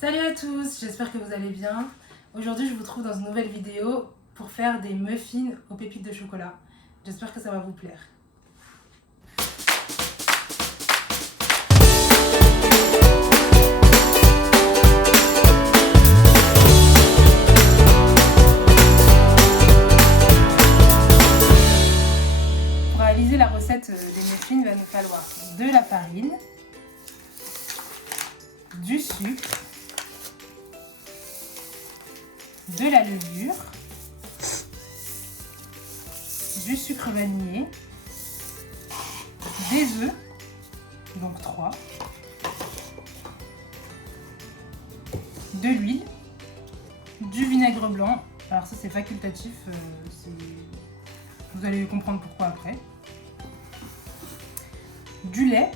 Salut à tous, j'espère que vous allez bien. Aujourd'hui je vous trouve dans une nouvelle vidéo pour faire des muffins aux pépites de chocolat. J'espère que ça va vous plaire. Pour réaliser la recette des muffins, il va nous falloir de la farine, du sucre, de la levure, du sucre vanillé, des œufs, donc 3, de l'huile, du vinaigre blanc, alors ça c'est facultatif, vous allez comprendre pourquoi après, du lait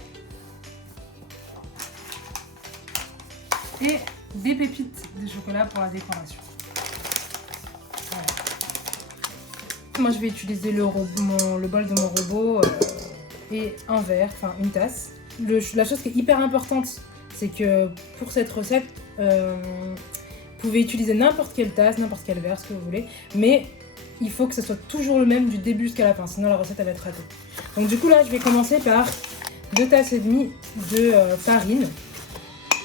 et des pépites de chocolat pour la décoration. Voilà. Moi je vais utiliser le bol de mon robot et un verre, enfin une tasse. La chose qui est hyper importante, c'est que pour cette recette, vous pouvez utiliser n'importe quelle tasse, n'importe quel verre, ce que vous voulez, mais il faut que ce soit toujours le même du début jusqu'à la fin, sinon la recette elle va être ratée. Donc du coup là je vais commencer par 2 tasses et demie de farine.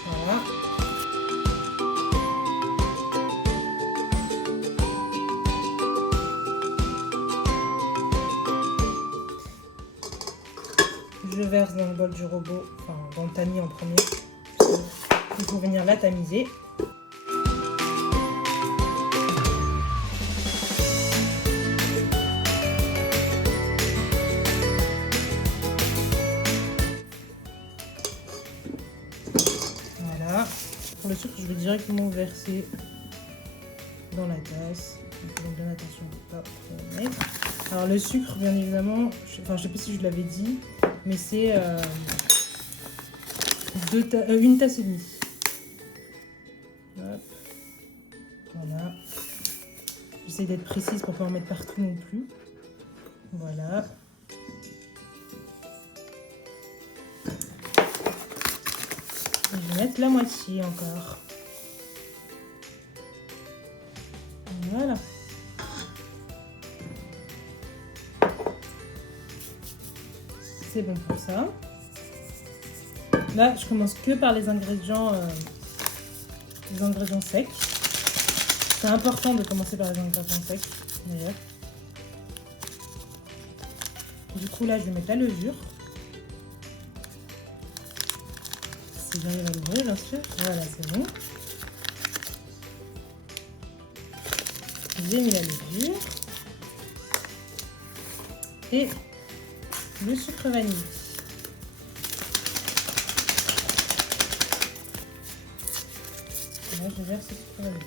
Voilà. Je verse dans le bol du robot, enfin dans le tamis en premier. Il faut venir la tamiser. Voilà. Pour le sucre, je vais directement verser dans la tasse. Donc bien attention de ne pas trop mettre. Alors le sucre, bien évidemment, je sais pas si je l'avais dit, mais c'est une tasse et demie. Hop. Voilà. J'essaie d'être précise pour ne pas en mettre partout non plus. Voilà. Et je vais mettre la moitié encore. Voilà. C'est bon pour ça. Là, je commence que par les ingrédients secs. C'est important de commencer par les ingrédients secs, d'ailleurs. Du coup, là, je vais mettre la levure. Si j'arrive à l'ouvrir, bien sûr. Voilà, c'est bon. J'ai mis la levure. Et le sucre vanille. Là, je verse le sucre vanille.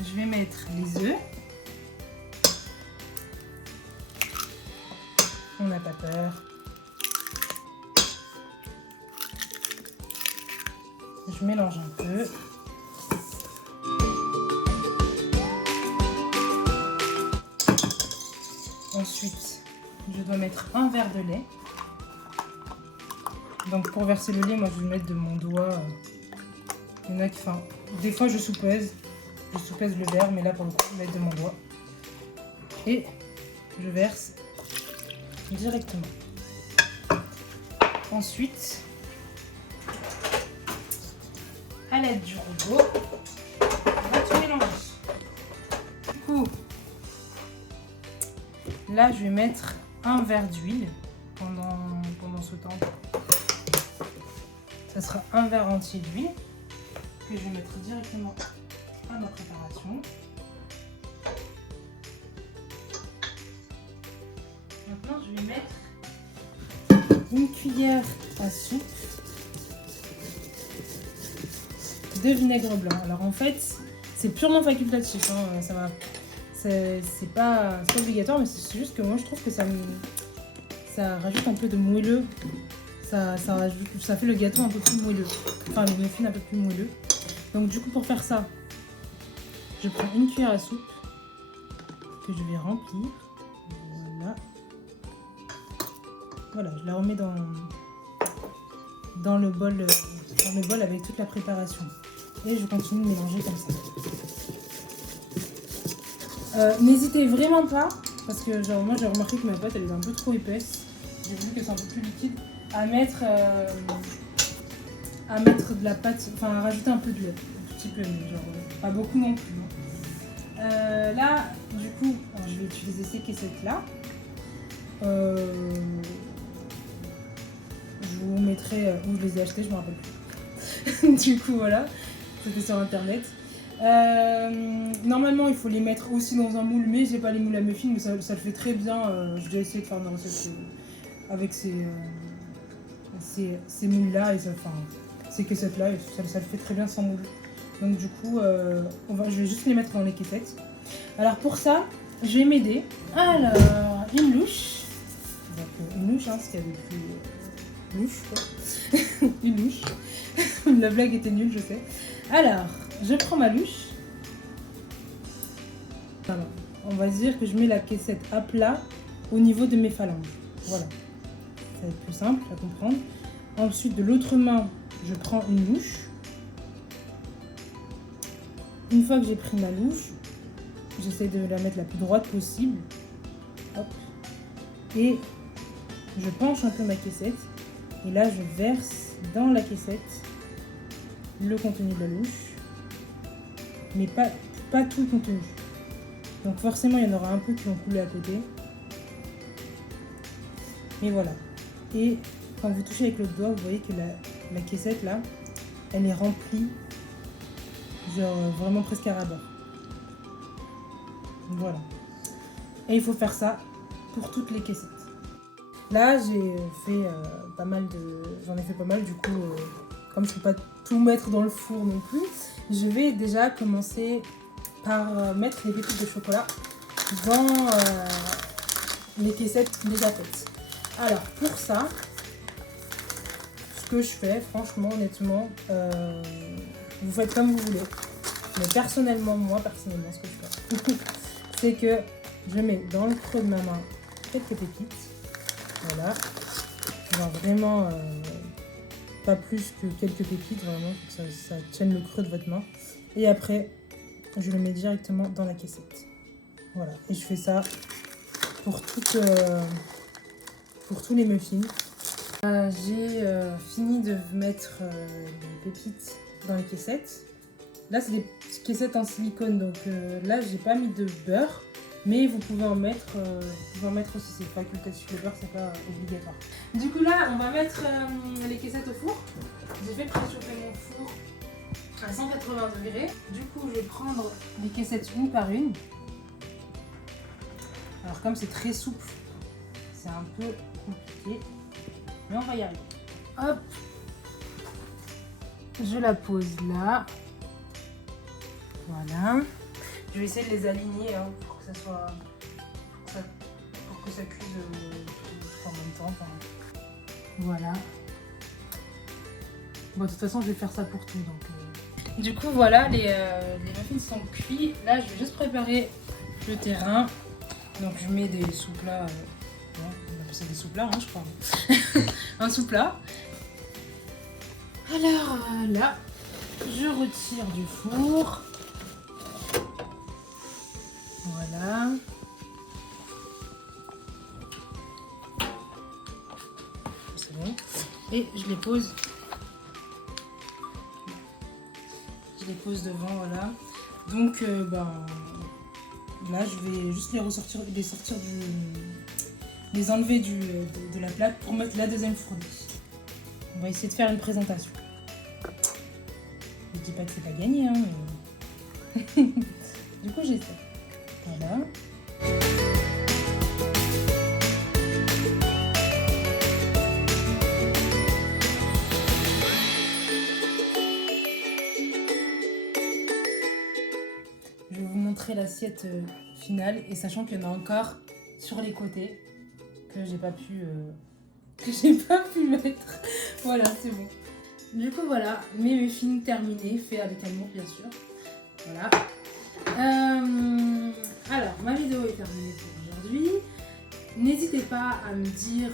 Je vais mettre les œufs. On n'a pas peur. Je mélange un peu. Ensuite, je dois mettre un verre de lait. Donc pour verser le lait, moi je vais mettre de mon doigt. Il y en a qui, des fois je soupèse le verre, mais là pour le coup, je vais mettre de mon doigt. Et je verse directement. Ensuite, à l'aide du robot, on va tout mélanger. Du coup, là je vais mettre un verre d'huile pendant ce temps. Ça sera un verre entier d'huile que je vais mettre directement à ma préparation. Maintenant, je vais mettre une cuillère à soupe de vinaigre blanc. Alors en fait, c'est purement facultatif, hein, ça va. C'est pas obligatoire, mais c'est juste que moi je trouve que ça rajoute un peu de moelleux. Ça fait le gâteau un peu plus moelleux. Enfin, le muffin un peu plus moelleux. Donc du coup, pour faire ça, je prends une cuillère à soupe que je vais remplir. Voilà. Voilà, je la remets dans le bol avec toute la préparation. Et je continue de mélanger comme ça. N'hésitez vraiment pas, parce que genre moi j'ai remarqué que ma pâte elle est un peu trop épaisse. J'ai vu que c'est un peu plus liquide. À mettre de la pâte, enfin à rajouter un peu de lait. Un tout petit peu, mais genre pas beaucoup non plus. Là, du coup, alors, je vais utiliser ces caissettes là. Je vous mettrai où je les ai achetées, je me rappelle plus. Du coup, voilà, c'était sur internet. Normalement, il faut les mettre aussi dans un moule, mais j'ai pas les moules à muffins, mais ça le fait très bien. J'ai déjà essayé de faire une recette avec ces moules là et ces caissettes là, et ça le fait très bien sans moule. Donc, du coup, je vais juste les mettre dans les caissettes. Alors, pour ça, je vais m'aider. Alors, une louche. Donc, une louche, hein, ce qu'il y a de plus louche, quoi. Une louche. La blague était nulle, je sais. Alors, je prends ma louche. Voilà. On va dire que je mets la caissette à plat au niveau de mes phalanges. Voilà. Ça va être plus simple à comprendre. Ensuite, de l'autre main, je prends une louche. Une fois que j'ai pris ma louche, j'essaie de la mettre la plus droite possible. Hop. Et je penche un peu ma caissette. Et là, je verse dans la caissette le contenu de la louche. Mais pas tout le contenu. Donc forcément, il y en aura un peu qui vont couler à côté. Mais voilà. Et quand vous touchez avec l'autre doigt, vous voyez que la caissette, là, elle est remplie. Genre vraiment presque à ras bord. Voilà. Et il faut faire ça pour toutes les caissettes. Là, j'ai fait pas mal j'en ai fait pas mal, du coup, comme je ne peux pas tout mettre dans le four non plus, je vais déjà commencer par mettre les pépites de chocolat dans les caissettes déjà faites. Alors, pour ça, ce que je fais, franchement, honnêtement, vous faites comme vous voulez. Mais personnellement, ce que je fais, c'est que je mets dans le creux de ma main quelques pépites. Voilà. Genre vraiment pas plus que quelques pépites, vraiment, pour que ça tienne le creux de votre main. Et après, je le mets directement dans la caissette. Voilà. Et je fais ça pour tous les muffins. J'ai fini de mettre les pépites dans les caissettes. Là, c'est des caissettes en silicone, donc là, j'ai pas mis de beurre. Mais vous pouvez en mettre aussi, c'est facultatif, le beurre c'est pas obligatoire. Du coup là, on va mettre les caissettes au four. J'ai fait préchauffer mon four à 180 degrés. Du coup, je vais prendre les caissettes une par une. Alors comme c'est très souple, c'est un peu compliqué, mais on va y arriver. Hop, je la pose là. Voilà. Je vais essayer de les aligner hein, pour que ça cuise tout en même temps. Enfin, voilà. Bon, de toute façon, je vais faire ça pour tout. Donc, Du coup, voilà, les muffins sont cuits. Là, je vais juste préparer le terrain. Donc, je mets des sous-plats. On appelle ça des sous-plats, hein, je crois. Un sous-plat. Alors, là, je retire du four. Voilà. C'est bon. Et je les pose. Je les pose devant, voilà. Donc, là, je vais juste les enlever de la plaque pour mettre la deuxième fournie. On va essayer de faire une présentation. Je dis pas que c'est pas gagné, hein, mais... Du coup, j'essaie. Voilà. Je vais vous montrer l'assiette finale et sachant qu'il y en a encore sur les côtés que j'ai pas pu mettre. Voilà, c'est bon. Du coup, voilà, mes muffins terminés, faits avec amour, bien sûr. Voilà. Alors, ma vidéo est terminée pour aujourd'hui. N'hésitez pas à me dire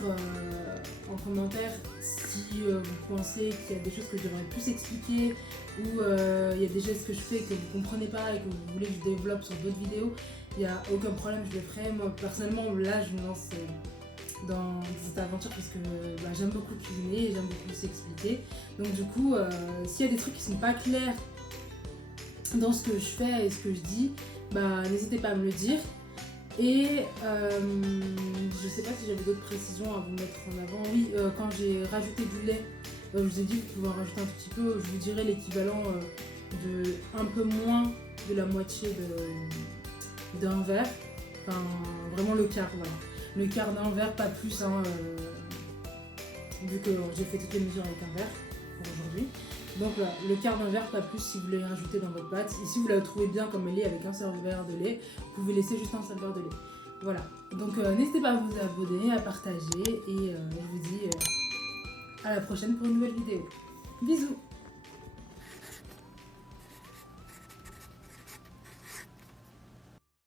en commentaire si vous pensez qu'il y a des choses que je devrais plus expliquer ou il y a des gestes que je fais que vous ne comprenez pas et que vous voulez que je développe sur d'autres vidéos. Il n'y a aucun problème, je le ferai. Moi personnellement là je me lance dans cette aventure parce que j'aime beaucoup cuisiner et j'aime beaucoup s'expliquer. Donc du coup s'il y a des trucs qui sont pas clairs dans ce que je fais et ce que je dis, n'hésitez pas à me le dire. Et je sais pas si j'avais d'autres précisions à vous mettre en avant. Oui, quand j'ai rajouté du lait, je vous ai dit que vous pouvez en rajouter un petit peu. Je vous dirais l'équivalent de un peu moins de la moitié d'un verre. Enfin, vraiment le quart, voilà. Le quart d'un verre, pas plus, hein, vu que j'ai fait toutes les mesures avec un verre pour aujourd'hui. Donc voilà, le quart d'un verre, pas plus si vous voulez rajouter dans votre pâte. Et si vous la trouvez bien comme elle est avec un seul verre de lait, vous pouvez laisser juste un seul verre de lait. Voilà, donc n'hésitez pas à vous abonner, à partager et je vous dis à la prochaine pour une nouvelle vidéo. Bisous!